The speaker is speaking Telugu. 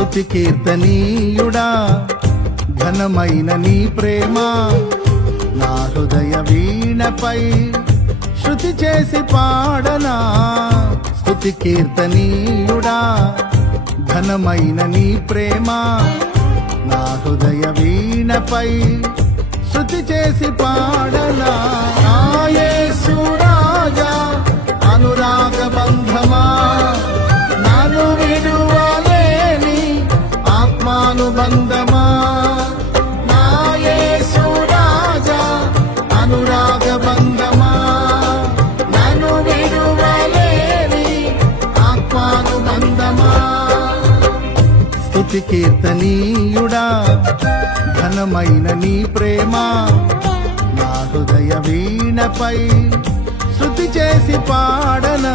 స్తుతి కీర్తనీయుడా ఘనమైన నీ ప్రేమ నా హృదయ వీణపై శృతి చేసి పాడనా. స్తుతి కీర్తనీయుడా ఘనమైన నీ ప్రేమ నా హృదయ వీణపై శృతి చేసి పాడనా. నా యేసు రాజా అనురాగ బంధమా నన్ను విడువలేని ఆత్మానుబంధమా. నా యేసు రాజా అనురాగ బంధమా నన్ను విడువలేని ఆత్మానుబంధమా. స్తుతి కీర్తనీయుడా ఘనమైన నీ ప్రేమ నా హృదయ వీణపై శృతి చేసి పాడనా.